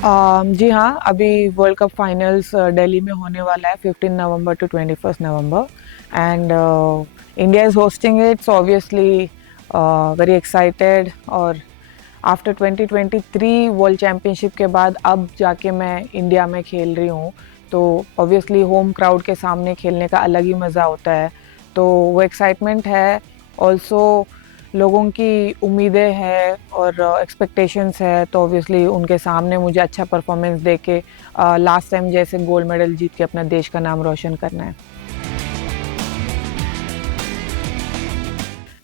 जी हाँ, अभी world cup finals Delhi में होने वाला है 15 November to 21st November and India is hosting it so obviously very excited. और आफ्टर 2023 वर्ल्ड चैम्पियनशिप के बाद अब जाके मैं इंडिया में खेल रही हूँ, तो ऑब्वियसली होम क्राउड के सामने खेलने का अलग ही मज़ा होता है। तो वो एक्साइटमेंट है, ऑल्सो लोगों की उम्मीदें हैं और एक्सपेक्टेशंस है, तो ऑब्वियसली उनके सामने मुझे अच्छा परफॉर्मेंस दे के लास्ट टाइम जैसे गोल्ड मेडल जीत के अपना देश का नाम रोशन करना है।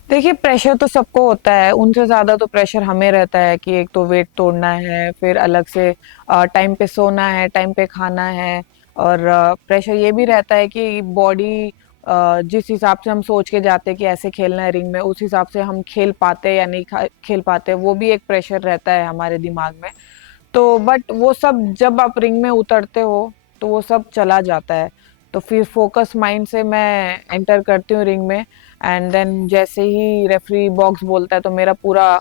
देखिए, प्रेशर तो सबको होता है, उनसे ज़्यादा तो प्रेशर हमें रहता है कि एक तो वेट तोड़ना है, फिर अलग से टाइम पे सोना है, टाइम पे खाना है। और प्रेशर ये भी रहता है कि बॉडी जिस हिसाब से हम सोच के जाते हैं कि ऐसे खेलना है रिंग में, उस हिसाब से हम खेल पाते या नहीं खेल पाते, वो भी एक प्रेशर रहता है हमारे दिमाग में। तो बट वो सब जब आप रिंग में उतरते हो तो वो सब चला जाता है। तो फिर फोकस माइंड से मैं एंटर करती हूँ रिंग में, एंड देन जैसे ही रेफरी बॉक्स बोलता है तो मेरा पूरा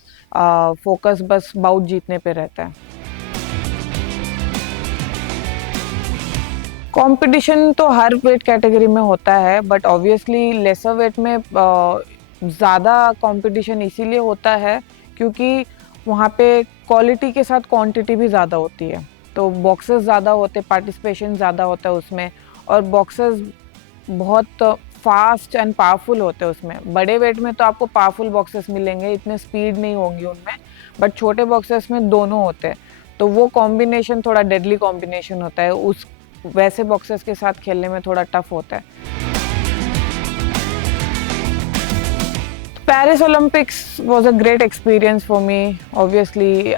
फोकस बस बाउट जीतने पे रहता है। कंपटीशन तो हर वेट कैटेगरी में होता है, बट ऑब्वियसली लेसर वेट में ज़्यादा कंपटीशन इसीलिए होता है क्योंकि वहाँ पे क्वालिटी के साथ क्वांटिटी भी ज़्यादा होती है। तो बॉक्सेस ज़्यादा होते, पार्टिसिपेशन ज़्यादा होता है उसमें, और बॉक्सेस बहुत फास्ट एंड पावरफुल होते हैं उसमें। बड़े वेट में तो आपको पावरफुल बॉक्सेस मिलेंगे, इतने स्पीड नहीं होंगी उनमें, बट छोटे बॉक्सेस में दोनों होते हैं। तो वो कॉम्बिनेशन थोड़ा डेडली कॉम्बिनेशन होता है, उस वैसे बॉक्सेस के साथ खेलने में थोड़ा टफ होता है। Paris Olympics was a great experience for me. Obviously,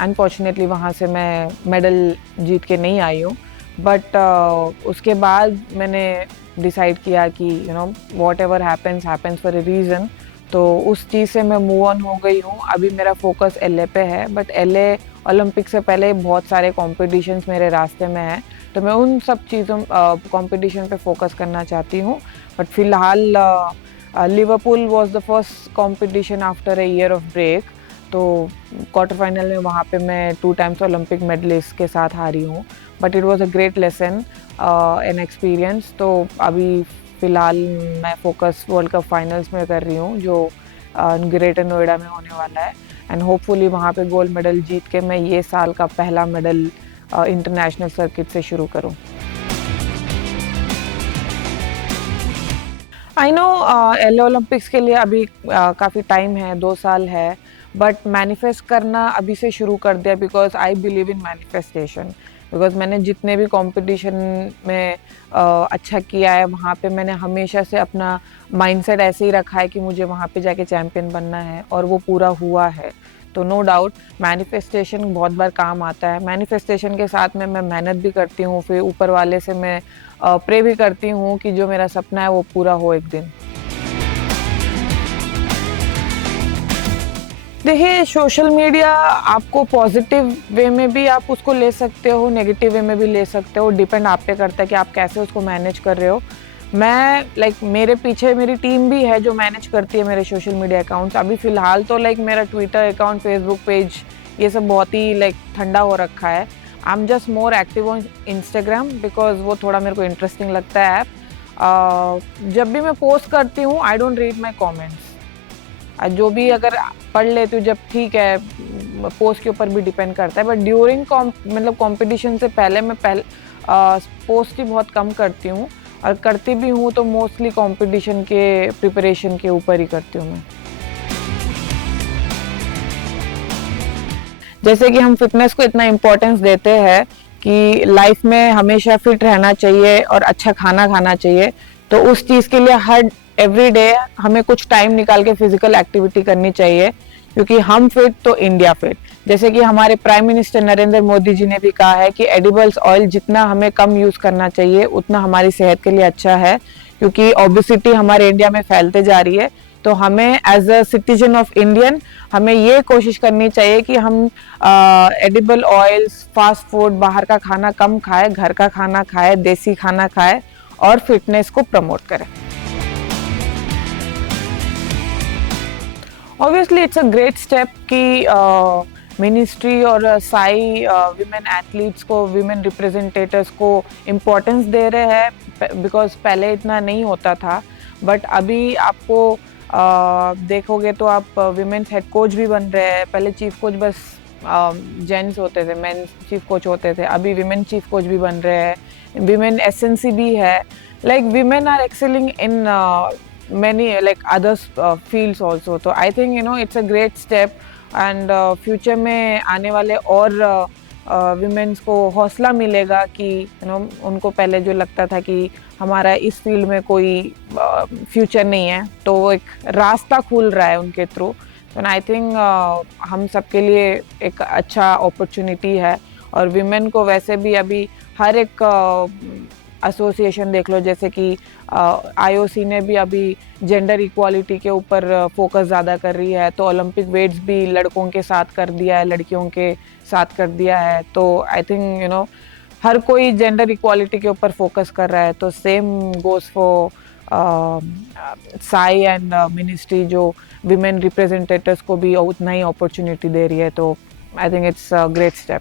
unfortunately वहाँ से मैं मेडल जीत के नहीं आई हूँ, बट उसके बाद मैंने डिसाइड किया कि what ever happens happens for a reason. तो उस चीज़ से मैं मूव ऑन हो गई हूँ। अभी मेरा फोकस एलए पे है, बट एलए ओलंपिक से पहले बहुत सारे कॉम्पिटिशन्स मेरे रास्ते में हैं, तो मैं उन सब चीज़ों कॉम्पिटिशन पे फोकस करना चाहती हूँ। बट फिलहाल Liverpool was the first competition after a year of break. तो क्वार्टर फाइनल में वहाँ पे मैं 2 टाइम्स ओलंपिक मेडलिस्ट के साथ हारी हूँ, but it was a great lesson an experience. तो अभी फ़िलहाल मैं फोकस वर्ल्ड कप फाइनल्स में कर रही हूँ जो ग्रेटर नोएडा में होने वाला है, एंड होपफुली वहाँ पे गोल्ड मेडल जीत के मैं ये साल का पहला मेडल इंटरनेशनल सर्किट से शुरू करूँ। आई नो एल ओलंपिक्स के लिए अभी काफ़ी टाइम है, 2 साल है, बट मैनिफेस्ट करना अभी से शुरू कर दिया because I believe in manifestation. Because मैंने जितने भी कंपटीशन में अच्छा किया है वहाँ पे मैंने हमेशा से अपना माइंडसेट ऐसे ही रखा है कि मुझे वहाँ पे जाके चैम्पियन बनना है, और वो पूरा हुआ है। तो नो डाउट मैनिफेस्टेशन बहुत बार काम आता है। मैनिफेस्टेशन के साथ में मैं मेहनत भी करती हूँ, फिर ऊपर वाले से मैं प्रे भी करती हूँ कि जो मेरा सपना है वो पूरा हो एक दिन। देखिए, सोशल मीडिया आपको पॉजिटिव वे में भी आप उसको ले सकते हो, नेगेटिव वे में भी ले सकते हो, डिपेंड आप पे करता है कि आप कैसे उसको मैनेज कर रहे हो। मैं मेरे पीछे मेरी टीम भी है जो मैनेज करती है मेरे सोशल मीडिया अकाउंट्स। अभी फ़िलहाल तो मेरा ट्विटर अकाउंट, फेसबुक पेज, ये सब बहुत ही ठंडा हो रखा है। I am just more active on Instagram because वो थोड़ा मेरे को इंटरेस्टिंग लगता है ऐप। जब भी मैं पोस्ट करती हूँ I don't read my comments, जो भी अगर पढ़ लेती हूँ जब ठीक है, पोस्ट के ऊपर भी डिपेंड करता है, बट ड्यूरिंग कंपटीशन से पहले मैं पोस्ट ही बहुत कम करती हूँ, और करती भी हूँ तो मोस्टली कंपटीशन के प्रिपरेशन के ऊपर ही करती हूँ मैं। जैसे कि हम फिटनेस को इतना इम्पोर्टेंस देते हैं कि लाइफ में हमेशा फिट रहना चाहिए और अच्छा खाना खाना चाहिए, तो उस चीज़ के लिए हर एवरी डे हमें कुछ टाइम निकाल के फिजिकल एक्टिविटी करनी चाहिए, क्योंकि हम फिट तो इंडिया फिट। जैसे कि हमारे प्राइम मिनिस्टर नरेंद्र मोदी जी ने भी कहा है कि एडिबल्स ऑयल जितना हमें कम यूज़ करना चाहिए उतना हमारी सेहत के लिए अच्छा है, क्योंकि ओबेसिटी हमारे इंडिया में फैलते जा रही है। तो हमें as a citizen of Indian हमें ये कोशिश करनी चाहिए कि हम एडिबल ऑयल्स, फास्ट फूड, बाहर का खाना कम खाए, घर का खाना खाए, देसी खाना खाए, और फिटनेस को प्रमोट करें। Obviously it's a great step कि मिनिस्ट्री और साई विमेन एथलीट्स को, विमेन रिप्रेजेंटेटर्स को इम्पोर्टेंस दे रहे हैं, बिकॉज पहले इतना नहीं होता था। बट अभी आपको देखोगे तो आप विमेन्स हेड कोच भी बन रहे हैं। पहले चीफ कोच बस जेंट्स होते थे, मेन चीफ कोच होते थे, अभी विमेन चीफ कोच भी बन रहे हैं, विमेन एसएनसी भी है। Like women are excelling in many like others fields also, तो I think it's a great step, and future में आने वाले और विमेन्स को हौसला मिलेगा कि उनको पहले जो लगता था कि हमारा इस फील्ड में कोई फ्यूचर नहीं है, तो वो एक रास्ता खुल रहा है उनके थ्रू। तो आई थिंक हम सबके लिए एक अच्छा अपॉर्चुनिटी है। और विमेन को वैसे भी अभी हर एक एसोसिएशन देख लो, जैसे कि आईओसी ने भी अभी जेंडर इक्वालिटी के ऊपर फोकस ज़्यादा कर रही है, तो ओलंपिक वेट्स भी लड़कों के साथ कर दिया है, लड़कियों के साथ कर दिया है। तो आई थिंक हर कोई जेंडर इक्वालिटी के ऊपर फोकस कर रहा है। तो same goes for Sai and ministry, जो विमेन रिप्रेजेंटेटर्स को भी उतना ही अपॉर्चुनिटी दे रही है। तो I think it's a great step.